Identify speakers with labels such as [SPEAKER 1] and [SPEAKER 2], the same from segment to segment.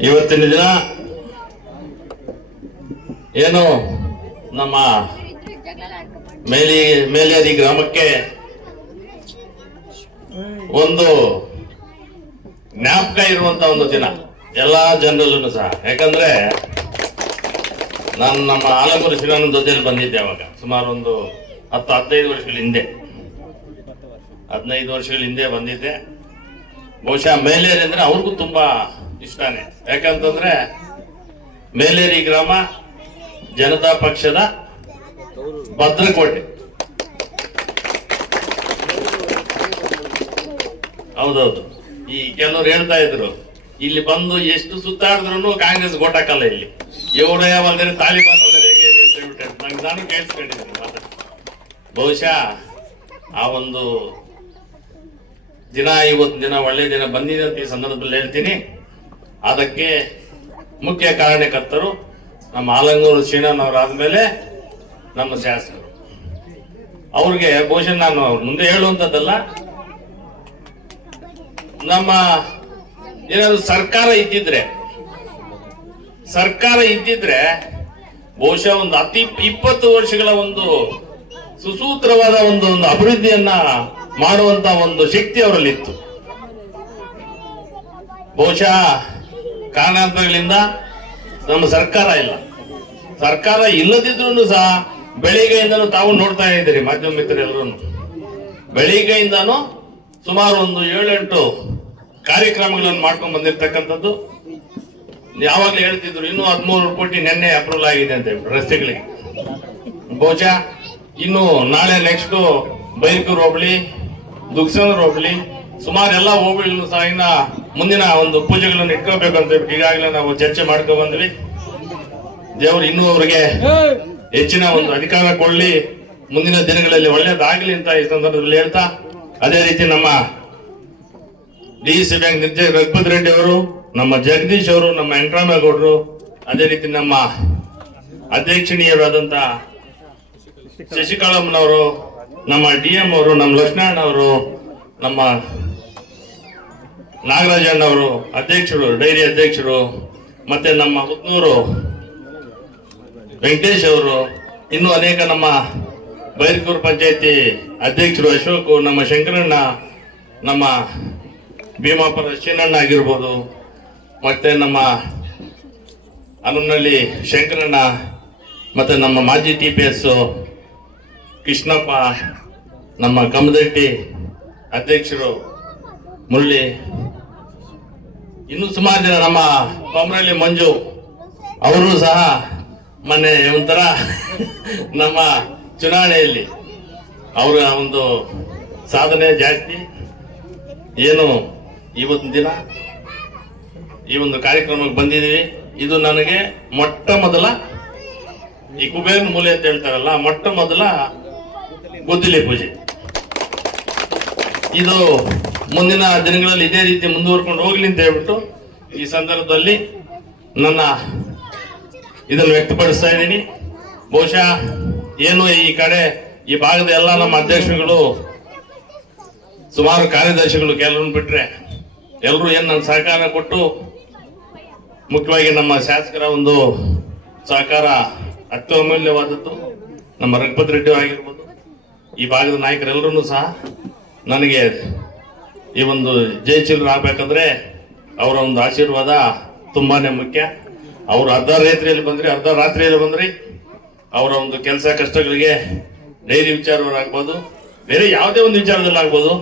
[SPEAKER 1] ಇವತ್ತಿನ ದಿನ ಏನು ನಮ್ಮ ಮೇಲಿ ಮೇಲೇರಿ ಗ್ರಾಮಕ್ಕೆ ಒಂದು ಜ್ಞಾಪಕ ಇರುವಂತ ಒಂದು ದಿನ. ಎಲ್ಲಾ ಜನರಲ್ಲೂ ಸಹ. ಯಾಕಂದ್ರೆ ನಾನು ನಮ್ಮ ಆಲಮೂರು ಶಿವಾನಂದ ಜೊತೆಯಲ್ಲಿ ಬಂದಿದ್ದೆ ಅವಾಗ. ಸುಮಾರು ಒಂದು ಹತ್ತು, ಹದಿನೈದು ವರ್ಷಗಳ ಹಿಂದೆ. ಹದಿನೈದು ವರ್ಷಗಳ ಹಿಂದೆ ಬಂದಿದ್ದೆ. ಬಹುಶಃ ಮೇಲೇರಿ ಅಂದ್ರೆ ಅವ್ರಿಗೂ ತುಂಬಾ ಇಷ್ಟನೇ ಯಾಕಂತಂದ್ರೆ ಮೇಲೇರಿ ಗ್ರಾಮ ಜನತಾ ಪಕ್ಷದ ಭದ್ರಕೋಟೆ. ಹೌದೌದು. ಈ ಕೆಲವರು ಹೇಳ್ತಾ ಇದ್ರು, ಇಲ್ಲಿ ಬಂದು ಎಷ್ಟು ಸುತ್ತಾಡಿದ್ರು ಕಾಂಗ್ರೆಸ್ ಗೊಟ್ಟಾಕಲ್ಲ ಇಲ್ಲಿ. ಎವಡ ಯಾವಾಗಲೇ ತಾಲಿಬಾನ್ ನಾನು ಕೇಳಿಸ್ಕೊಂಡಿದ್ದೀನಿ. ಬಹುಶಃ ಆ ಒಂದು ದಿನ, ಇವತ್ತು ದಿನ, ಒಳ್ಳೆ ದಿನ ಬಂದಿದೆ ಅಂತ ಈ ಸಂದರ್ಭದಲ್ಲಿ ಹೇಳ್ತೀನಿ. ಅದಕ್ಕೆ ಮುಖ್ಯ ಕಾರಣಕರ್ತರು ನಮ್ಮ ಆಲಂಗೂರು ಶ್ರೀನಾಥ್ ನಮ್ಮ ಶಾಸಕರು. ಅವ್ರಿಗೆ ಬಹುಶಃ ನಾನು ಮುಂದೆ ಹೇಳುವಂಥದ್ದಲ್ಲ, ನಮ್ಮ ಏನಾದ್ರು ಸರ್ಕಾರ ಇದ್ದಿದ್ರೆ ಸರ್ಕಾರ ಇದ್ದಿದ್ರೆ ಬಹುಶಃ ಒಂದು ಅತಿ ಇಪ್ಪತ್ತು ವರ್ಷಗಳ ಒಂದು ಸುಸೂತ್ರವಾದ ಒಂದು ಒಂದು ಅಭಿವೃದ್ಧಿಯನ್ನ ಮಾಡುವಂತ ಒಂದು ಶಕ್ತಿ ಅವರಲ್ಲಿತ್ತು. ಬಹುಶಃ ಕಾರಣಾಂತರಗಳಿಂದ ನಮ್ಮ ಸರ್ಕಾರ ಇಲ್ಲ. ಸರ್ಕಾರ ಇಲ್ಲದಿದ್ರು ಸಹ ಬೆಳಿಗ್ಗೆಯಿಂದನೂ ತಾವು ನೋಡ್ತಾ ಇದ್ದೀರಿ ಮಾಧ್ಯಮ ಮಿತ್ರರೆಲ್ಲರೂ ಬೆಳಿಗ್ಗೆಯಿಂದನೂ ಸುಮಾರು ಒಂದು ಏಳೆಂಟು ಕಾರ್ಯಕ್ರಮಗಳನ್ನು ಮಾಡ್ಕೊಂಡು ಬಂದಿರ್ತಕ್ಕಂಥದ್ದು. ಯಾವಾಗಲೂ ಹೇಳ್ತಿದ್ರು, ಇನ್ನೂ ಹದಿಮೂರು ಕೋಟಿ ನಿನ್ನೆ ಅಪ್ರೂವಲ್ ಆಗಿದೆ ಅಂತ ರಸ್ತೆಗಳಿಗೆ. ಬಹುಶಃ ಇನ್ನು ನಾಳೆ ನೆಕ್ಸ್ಟ್ ಬೈರ್ಕೂರು ಹೋಬಳಿ, ದುಗ್ಸಂದ್ರ ಹೋಬಳಿ ಸುಮಾರು ಎಲ್ಲ ಸಹ ಇನ್ನ ಮುಂದಿನ ಒಂದು ಪೂಜೆಗಳನ್ನು ಇಟ್ಕೋಬೇಕು ಅಂತ ಈಗಾಗಲೇ ನಾವು ಚರ್ಚೆ ಮಾಡ್ಕೊ ಬಂದ್ವಿ. ದೇವರು ಇನ್ನೂ ಅವರಿಗೆ ಹೆಚ್ಚಿನ ಒಂದು ಅಧಿಕಾರ ಕೊಡ್ಲಿ, ಮುಂದಿನ ದಿನಗಳಲ್ಲಿ ಒಳ್ಳೇದಾಗ್ಲಿ ಅಂತ ಈ ಸಂದರ್ಭದಲ್ಲಿ ಹೇಳ್ತಾ, ಅದೇ ರೀತಿ ನಮ್ಮ ಡಿ ಸಿ ಬ್ಯಾಂಕ್ ನಿರ್ದೇಶಕ ರಘುಪತಿ ರೆಡ್ಡಿ ಅವರು, ನಮ್ಮ ಜಗದೀಶ್ ಅವರು, ನಮ್ಮ ವೆಂಕಟರಾಮೇಗೌಡರು, ಅದೇ ರೀತಿ ನಮ್ಮ ಅಧ್ಯಕ್ಷಣೀಯರಾದಂತ ಶಶಿಕಾಳಮ್ಮನವರು ನಮ್ಮ ಡಿ ಎಂ ಅವರು, ನಮ್ಮ ಲಕ್ಷ್ಮಣ ಅವರು ನಮ್ಮ ನಾಗರಾಜಣ್ಣ ಅವರು ಅಧ್ಯಕ್ಷರು, ಡೈರಿ ಅಧ್ಯಕ್ಷರು, ಮತ್ತೆ ನಮ್ಮ ಹುತ್ನೂರು ವೆಂಕಟೇಶ್ ಅವರು, ಇನ್ನು ಅನೇಕ ನಮ್ಮ ಬೈರ್ಕೂರು ಪಂಚಾಯತಿ ಅಧ್ಯಕ್ಷರು ಅಶೋಕ್, ನಮ್ಮ ಶಂಕರಣ್ಣ, ನಮ್ಮ ಭೀಮಾಪುರ ಶೀನಣ್ಣ ಆಗಿರ್ಬೋದು, ಮತ್ತೆ ನಮ್ಮ ಹನುಮನಹಳ್ಳಿ ಶಂಕರಣ್ಣ, ಮತ್ತೆ ನಮ್ಮ ಮಾಜಿ ಟಿ ಪಿ ಎಸ್ ಕೃಷ್ಣಪ್ಪ, ನಮ್ಮ ಕಮದಟ್ಟಿ ಅಧ್ಯಕ್ಷರು ಮುರಳಿ ಇನ್ನು ಸುಮಾರು ಜನ ನಮ್ಮ ಕೊಮರಳ್ಳಿ ಮಂಜು ಅವರು ಸಹ ಮೊನ್ನೆ ಒಂಥರ ನಮ್ಮ ಚುನಾವಣೆಯಲ್ಲಿ ಅವರ ಒಂದು ಸಾಧನೆ ಜಾಸ್ತಿ. ಏನು, ಇವತ್ತಿನ ದಿನ ಈ ಒಂದು ಕಾರ್ಯಕ್ರಮಕ್ಕೆ ಬಂದಿದ್ದೀವಿ. ಇದು ನನಗೆ ಮೊಟ್ಟ ಮೊದಲ ಈ ಕುಬೇರನ ಮೂಲೆ ಅಂತ ಹೇಳ್ತಾರಲ್ಲ, ಮೊಟ್ಟ ಮೊದಲ ಗುದ್ದಲಿ ಪೂಜೆ. ಇದು ಮುಂದಿನ ದಿನಗಳಲ್ಲಿ ಇದೇ ರೀತಿ ಮುಂದುವರ್ಕೊಂಡು ಹೋಗ್ಲಿ ಅಂತ ಹೇಳ್ಬಿಟ್ಟು ಈ ಸಂದರ್ಭದಲ್ಲಿ ನನ್ನ ಇದನ್ನು ವ್ಯಕ್ತಪಡಿಸ್ತಾ ಇದ್ದೀನಿ. ಬಹುಶಃ ಏನು ಈ ಕಡೆ ಈ ಭಾಗದ ಎಲ್ಲ ನಮ್ಮ ಅಧ್ಯಕ್ಷರುಗಳು, ಸುಮಾರು ಕಾರ್ಯದರ್ಶಿಗಳು ಕೆಲವನ್ನ ಬಿಟ್ರೆ ಎಲ್ಲರೂ ಏನು ನನ್ನ ಸಹಕಾರ ಕೊಟ್ಟು ಮುಖ್ಯವಾಗಿ ನಮ್ಮ ಶಾಸಕರ ಒಂದು ಸಹಕಾರ ಅತ್ಯಮೂಲ್ಯವಾದದ್ದು. ನಮ್ಮ ರಘುಪತಿ ರೆಡ್ಡಿ ಆಗಿರ್ಬೋದು ಈ ಭಾಗದ ನಾಯಕರೆಲ್ಲರೂ ಸಹ ನನಗೆ ಈ ಒಂದು ಜಯಚೀಲರು ಆಗಬೇಕಂದ್ರೆ ಅವರ ಒಂದು ಆಶೀರ್ವಾದ ತುಂಬಾನೇ ಮುಖ್ಯ. ಅವರು ಅರ್ಧ ರಾತ್ರಿಯಲ್ಲಿ ಬಂದ್ರಿ, ಅರ್ಧ ರಾತ್ರಿಯಲ್ಲಿ ಬಂದ್ರಿ, ಅವರ ಒಂದು ಕೆಲಸ ಕಷ್ಟಗಳಿಗೆ ಡೈರಿ ವಿಚಾರವರಾಗ್ಬೋದು ಬೇರೆ ಯಾವುದೇ ಒಂದು ವಿಚಾರದಲ್ಲಿ ಆಗ್ಬೋದು.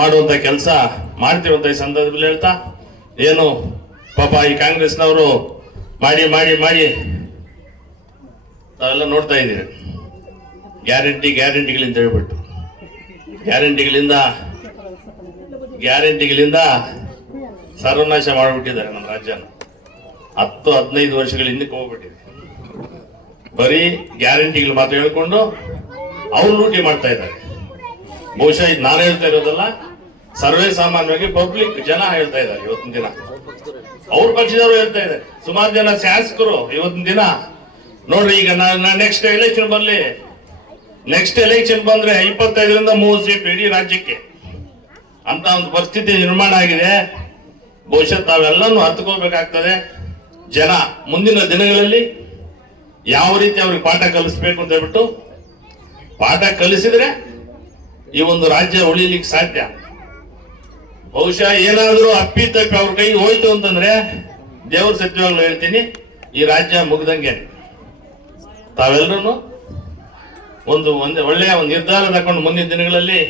[SPEAKER 1] ಮಾಡುವಂತ ಕೆಲಸ ಮಾಡ್ತಿರುವಂತ ಈ ಸಂದರ್ಭದಲ್ಲಿ ಹೇಳ್ತಾ, ಏನು ಪಾಪ ಈ ಕಾಂಗ್ರೆಸ್ನವರು ಮಾಡಿ ಮಾಡಿ ಮಾಡಿ ತಾವೆಲ್ಲ ನೋಡ್ತಾ ಇದ್ದೀರಿ ಗ್ಯಾರಂಟಿ, ಗ್ಯಾರಂಟಿಗಳಿಂದ ಹೇಳ್ಬಿಟ್ಟು. ಗ್ಯಾರಂಟಿಗಳಿಂದ ಗ್ಯಾರಂಟಿಗಳಿಂದ ಸರ್ವನಾಶ ಮಾಡಿಬಿಟ್ಟಿದ್ದಾರೆ ನಮ್ಮ ರಾಜ್ಯನ. ಹತ್ತು, ಹದಿನೈದು ವರ್ಷಗಳ ಹಿಂದಕ್ಕೆ ಹೋಗ್ಬಿಟ್ಟಿದೆ. ಬರೀ ಗ್ಯಾರಂಟಿಗಳು ಮಾತ್ರ ಹೇಳ್ಕೊಂಡು ಅವ್ರು ಲೂಟಿ ಮಾಡ್ತಾ ಇದ್ದಾರೆ. ಬಹುಶಃ ಇದು ನಾನು ಹೇಳ್ತಾ ಇರೋದಲ್ಲ, ಸರ್ವೇ ಸಾಮಾನ್ಯವಾಗಿ ಪಬ್ಲಿಕ್ ಜನ ಹೇಳ್ತಾ ಇದ್ದಾರೆ ಇವತ್ತಿನ ದಿನ. ಅವ್ರ ಪಕ್ಷದವರು ಹೇಳ್ತಾ ಇದ್ದಾರೆ. ಸುಮಾರು ಜನ ಶಾಸಕರು ಇವತ್ತಿನ ದಿನ. ನೋಡ್ರಿ, ಈಗ ನಾನು ನೆಕ್ಸ್ಟ್ ಎಲೆಕ್ಷನ್ ಬರ್ಲಿ. ನೆಕ್ಸ್ಟ್ ಎಲೆಕ್ಷನ್ ಬಂದ್ರೆ ಇಪ್ಪತ್ತೈದರಿಂದ ಮೂವತ್ತು ಸೀಟ್ ಇಡೀ ರಾಜ್ಯಕ್ಕೆ. ಅಂತ ಒಂದು ಪರಿಸ್ಥಿತಿ ನಿರ್ಮಾಣ ಆಗಿದೆ. ಬಹುಶಃ ತಾವೆಲ್ಲನೂ ಹತ್ಕೋಬೇಕಾಗ್ತದೆ ಜನ ಮುಂದಿನ ದಿನಗಳಲ್ಲಿ ಯಾವ ರೀತಿ ಅವ್ರಿಗೆ ಪಾಠ ಕಲಿಸ್ಬೇಕು ಅಂತ ಹೇಳ್ಬಿಟ್ಟು ಪಾಠ ಕಲಿಸಿದ್ರೆ ಈ ಒಂದು ರಾಜ್ಯ ಉಳಿಲಿಕ್ಕೆ ಸಾಧ್ಯ. ಬಹುಶಃ ಏನಾದರೂ ಅಪ್ಪಿ ತಪ್ಪಿ ಅವ್ರ ಕೈ ಹೋಯ್ತು ಅಂತಂದ್ರೆ ದೇವ್ರ ಸತ್ಯವಾಗ್ಲೂ ಹೇಳ್ತೀನಿ, ಈ ರಾಜ್ಯ ಮುಗ್ದಂಗೆ. ತಾವೆಲ್ಲರೂ ಒಂದು ಒಂದು ಒಳ್ಳೆಯ ಒಂದು ನಿರ್ಧಾರ ತಕೊಂಡು ಮುಂದಿನ ದಿನಗಳಲ್ಲಿ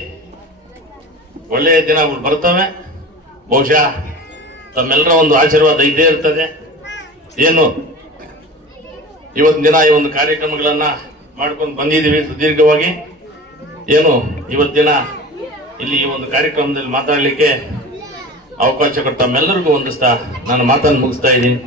[SPEAKER 1] ಒಳ್ಳೆಯ ದಿನಗಳು ಬರ್ತವೆ ಬಹುಶಃ ತಮ್ಮೆಲ್ಲರ ಒಂದು ಆಶೀರ್ವಾದ ಇದ್ದೇ ಇರ್ತದೆ. ಏನು? ಇವತ್ತಿನ ದಿನ ಈ ಒಂದು ಕಾರ್ಯಕ್ರಮಗಳನ್ನ ಮಾಡ್ಕೊಂಡು ಬಂದಿದ್ದೀವಿ ಸುದೀರ್ಘವಾಗಿ. ಏನು? ಇವತ್ತಿನ ಇಲ್ಲಿ ಈ ಒಂದು ಕಾರ್ಯಕ್ರಮದಲ್ಲಿ ಮಾತಾಡಲಿಕ್ಕೆ ಅವಕಾಶ ಕೊಟ್ಟ ತಮ್ಮೆಲ್ಲರಿಗೂ ಒಂದಿಸ್ತಾ ನಾನು ಮಾತನ್ನು ಮುಗಿಸ್ತಾ ಇದ್ದೀನಿ.